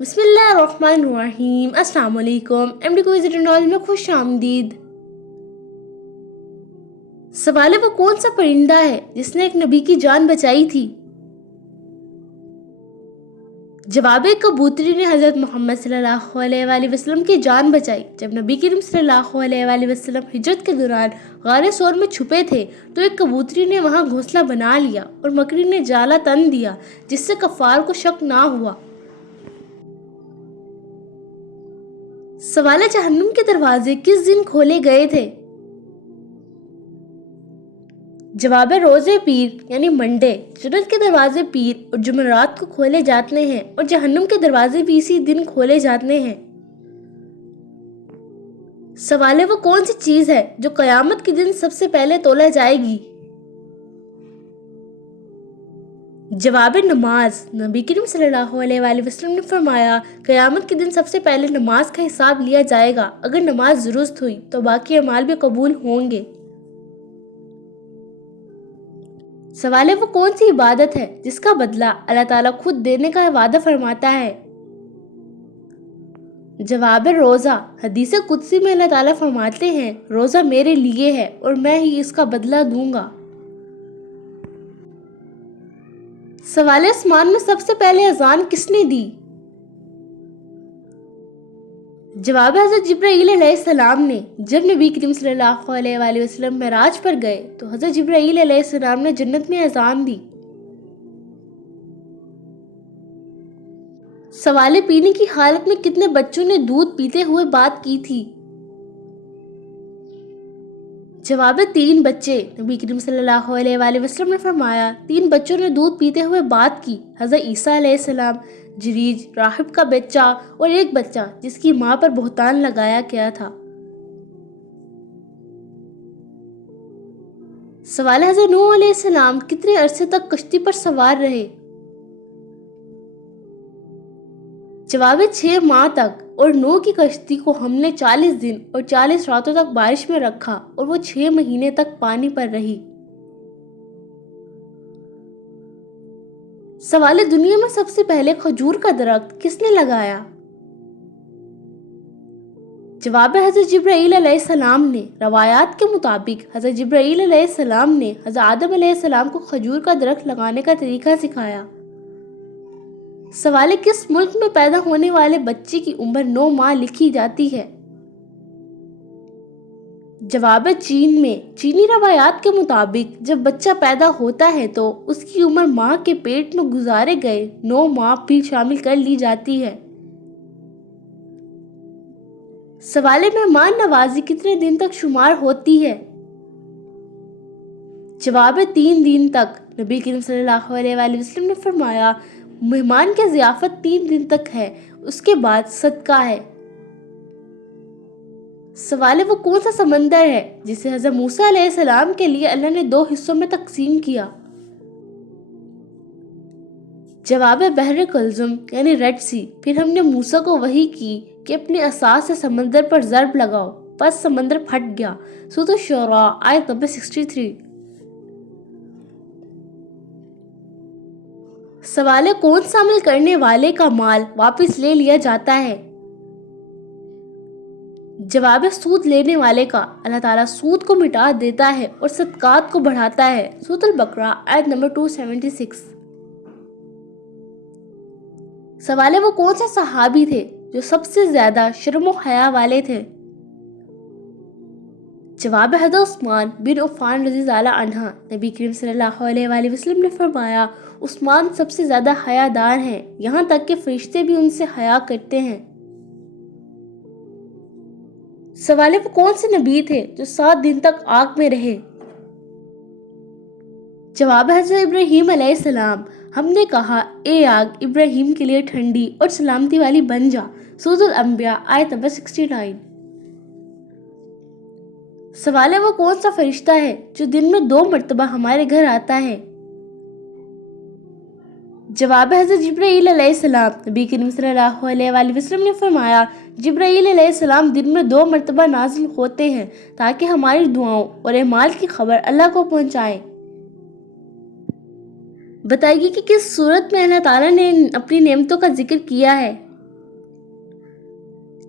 بسم اللہ الرحمن الرحیم۔ السلام علیکم۔ ایم ڈی کوئز نالج میں خوش آمدید۔ سوال ہے، وہ کون سا پرندہ ہے جس نے ایک نبی کی جان بچائی تھی؟ جواب ہے، کبوتری نے حضرت محمد صلی اللہ علیہ وآلہ وسلم کی جان بچائی۔ جب نبی کریم صلی اللہ علیہ وآلہ وسلم ہجرت کے دوران غار ثور میں چھپے تھے تو ایک کبوتری نے وہاں گھونسلہ بنا لیا اور مکڑی نے جالا تن دیا، جس سے کفار کو شک نہ ہوا۔ سوال ہے، جہنم کے دروازے کس دن کھولے گئے تھے؟ جواب ہے، روزے پیر یعنی منڈے۔ جنت کے دروازے پیر اور جمعرات کو کھولے جاتے ہیں اور جہنم کے دروازے بھی اسی دن کھولے جاتے ہیں۔ سوال ہے، وہ کون سی چیز ہے جو قیامت کے دن سب سے پہلے تولا جائے گی؟ جواب ہے، نماز۔ نبی کریم صلی اللہ علیہ وآلہ وسلم نے فرمایا، قیامت کے دن سب سے پہلے نماز کا حساب لیا جائے گا۔ اگر نماز درست ہوئی تو باقی اعمال بھی قبول ہوں گے۔ سوال ہے، وہ کون سی عبادت ہے جس کا بدلہ اللہ تعالیٰ خود دینے کا وعدہ فرماتا ہے؟ جواب ہے، روزہ۔ حدیث قدسی میں اللہ تعالیٰ فرماتے ہیں، روزہ میرے لیے ہے اور میں ہی اس کا بدلہ دوں گا۔ سوال ہے، آسمان میں سب سے پہلے اذان کس نے دی؟ جواب ہے، حضرت جبرائیل علیہ السلام نے۔ جب نبی کریم صلی اللہ علیہ وآلہ وسلم معراج پر گئے تو حضرت جبرائیل علیہ السلام نے جنت میں اذان دی۔ سوال ہے، پینے کی حالت میں کتنے بچوں نے دودھ پیتے ہوئے بات کی تھی؟ جواب ہے، 3 بچے۔ نبی کریم صلی اللہ علیہ وآلہ وسلم نے فرمایا، 3 بچوں نے دودھ پیتے ہوئے بات کی، حضرت عیسیٰ علیہ السلام، جریج راہب کا بچہ اور ایک بچہ جس کی ماں پر بہتان لگایا گیا تھا۔ سوال ہے، حضرت نوح علیہ السلام کتنے عرصے تک کشتی پر سوار رہے؟ جواب ہے، 6 ماہ تک، اور نوح کی کشتی کو ہم نے 40 دن اور 40 راتوں تک بارش میں رکھا اور وہ 6 مہینے تک پانی پر رہی۔ سوال ہے، دنیا میں سب سے پہلے کھجور کا درخت کس نے لگایا؟ جواب ہے، حضرت جبرائیل علیہ السلام نے۔ روایات کے مطابق حضرت جبرائیل علیہ السلام نے حضرت آدم علیہ السلام کو کھجور کا درخت لگانے کا طریقہ سکھایا۔ سوال ہے، کس ملک میں پیدا ہونے والے بچے کی عمر 9 ماہ لکھی جاتی ہے؟ جواب ہے، چین میں۔ چینی روایات کے مطابق جب بچہ پیدا ہوتا ہے تو اس کی عمر ماں کے پیٹ میں گزارے گئے 9 ماہ بھی شامل کر لی جاتی ہے۔ سوال ہے، مہمان نوازی کتنے دن تک شمار ہوتی ہے؟ جواب ہے، 3 دن تک۔ نبی کریم صلی اللہ علیہ وآلہ وسلم نے فرمایا، مہمان کی ضیافت 3 دن تک ہے، اس کے بعد صدقہ ہے۔ سوال ہے، وہ کون سا سمندر ہے جسے حضرت موسیٰ علیہ السلام کے لیے اللہ نے 2 حصوں میں تقسیم کیا؟ جواب ہے، بحر کلزم یعنی ریڈ سی۔ پھر ہم نے موسیٰ کو وحی کی کہ اپنے عصا سے سمندر پر ضرب لگاؤ، پس سمندر پھٹ گیا۔ سورۃ الشعراء آیت نمبر 63۔ سوال ہے، کون سا عمل کرنے والے کا مال واپس لے لیا جاتا ہے؟ جواب ہے، سود لینے والے کا۔ اللہ تعالیٰ سود کو مٹا دیتا ہے اور صدقات کو بڑھاتا ہے۔ سورۃ البقرہ آیت نمبر 276۔ سوال ہے، وہ کون سے صحابی تھے جو سب سے زیادہ شرم و حیا والے تھے؟ جواب ہے، حضرت عثمان بن عفان رضی اللہ عنہ۔ نبی کریم صلی اللہ علیہ وآلہ وسلم نے فرمایا، عثمان سب سے زیادہ حیا دار ہیں، یہاں تک کہ فرشتے بھی ان سے حیا کرتے ہیں۔ سوال ہے، وہ کون سے نبی تھے جو 7 دن تک آگ میں رہے؟ جواب ہے، حضرت ابراہیم علیہ السلام۔ ہم نے کہا، اے آگ ابراہیم کے لیے ٹھنڈی اور سلامتی والی بن جا۔ سورۃ الانبیاء آیت نمبر 69۔ سوال ہے، وہ کون سا فرشتہ ہے جو دن میں 2 مرتبہ ہمارے گھر آتا ہے؟ جواب ہے، حضرت جبرائیل علیہ السلام۔ نبی کریم صلی اللہ علیہ وآلہ وسلم نے فرمایا، جبرائیل علیہ السلام دن میں 2 مرتبہ نازل ہوتے ہیں تاکہ ہماری دعاؤں اور اعمال کی خبر اللہ کو پہنچائیں۔ بتائیے کہ کس صورت میں اللہ تعالیٰ نے اپنی نعمتوں کا ذکر کیا ہے؟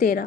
13।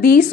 20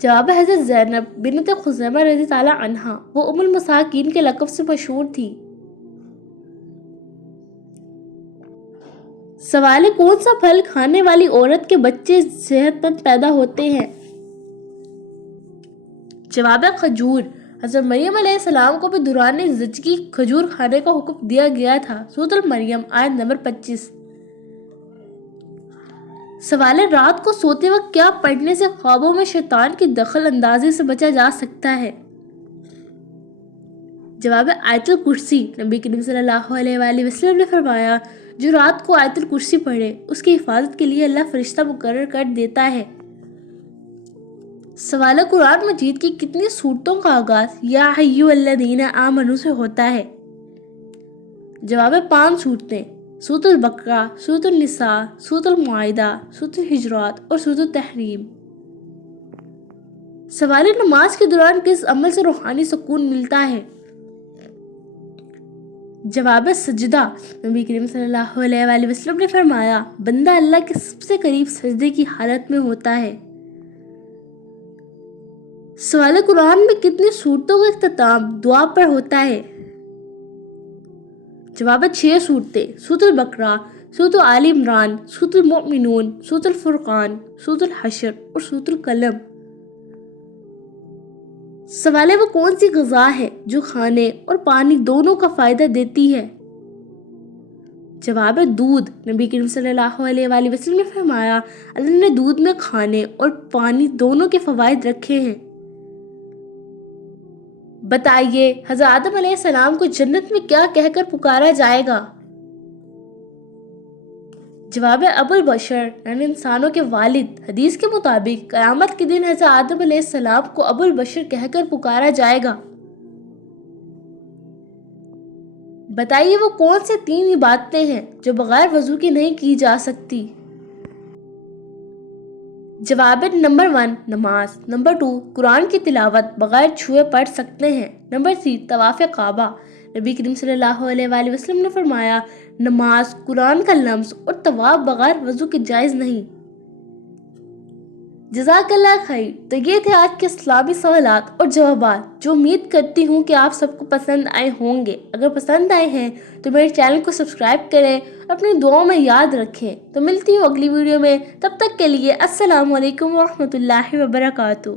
جواب حضرت زینب بنت خزیمہ رضی تعالیٰ عنہا، وہ ام المساکین کے لقب سے مشہور تھی۔ سوال ہے کون سا پھل کھانے والی عورت کے بچے صحت مند پیدا ہوتے ہیں؟ جواب ہے کھجور۔ حضرت مریم علیہ السلام کو بھی دوران زچگی کھجور کھانے کا حکم دیا گیا تھا۔ سورۃ المریم آیت نمبر 25۔ سوال ہے رات کو سوتے وقت کیا پڑھنے سے خوابوں میں شیطان کی دخل اندازی سے بچا جا سکتا ہے؟ جواب ہے آیت الکرسی۔ نبی کریم صلی اللہ علیہ وآلہ وسلم نے فرمایا جو رات کو آیت الکرسی پڑھے اس کی حفاظت کے لیے اللہ فرشتہ مقرر کر دیتا ہے۔ سوال ہے قرآن مجید کی کتنی سورتوں کا آغاز یا ایھا الذین آمنوا سے ہوتا ہے؟ جواب ہے 5 سورتیں، سورۃ البقرہ، سورۃ النساء، سورۃ المائدہ، سورۃ الحجرات اور سورۃ التحریم۔ سوال ہے نماز کے دوران کس عمل سے روحانی سکون ملتا ہے؟ جواب ہے سجدہ۔ نبی کریم صلی اللہ علیہ وآلہ وسلم نے فرمایا بندہ اللہ کے سب سے قریب سجدے کی حالت میں ہوتا ہے۔ سوال ہے قرآن میں کتنی سورتوں کا اختتام دعا پر ہوتا ہے؟ جواب ہے 6 سورتیں، سورۃ البقرہ، سورۃ آل عمران، سورۃ المؤمنون، سورۃ الفرقان، سورۃ الحشر اور سورۃ القلم۔ سوال ہے وہ کون سی غذا ہے جو کھانے اور پانی دونوں کا فائدہ دیتی ہے؟ جواب ہے دودھ۔ نبی کریم صلی اللہ علیہ وآلہ وسلم نے فرمایا اللہ نے دودھ میں کھانے اور پانی دونوں کے فوائد رکھے ہیں۔ بتائیے حضرت آدم علیہ السلام کو جنت میں کیا کہہ کر پکارا جائے گا؟ جواب ہے ابو البشر یعنی انسانوں کے والد۔ حدیث کے مطابق قیامت کے دن حضرت آدم علیہ السلام کو ابو البشر کہہ کر پکارا جائے گا۔ بتائیے وہ کون سے 3 عبادتیں ہیں جو بغیر وضو کے نہیں کی جا سکتی؟ جواب ہے نمبر 1 نماز، نمبر 2 قرآن کی تلاوت بغیر چھوئے پڑھ سکتے ہیں، نمبر 3 طواف کعبہ۔ نبی کریم صلی اللہ علیہ وآلہ وسلم نے فرمایا نماز، قرآن کا لمس اور طواف بغیر وضو کے جائز نہیں۔ جزاک اللہ خیر۔ تو یہ تھے آج کے اسلامی سوالات اور جوابات جو امید کرتی ہوں کہ آپ سب کو پسند آئے ہوں گے۔ اگر پسند آئے ہیں تو میرے چینل کو سبسکرائب کریں، اپنی دعاؤں میں یاد رکھیں۔ تو ملتی ہوں اگلی ویڈیو میں، تب تک کے لیے السلام علیکم ورحمۃ اللہ وبرکاتہ۔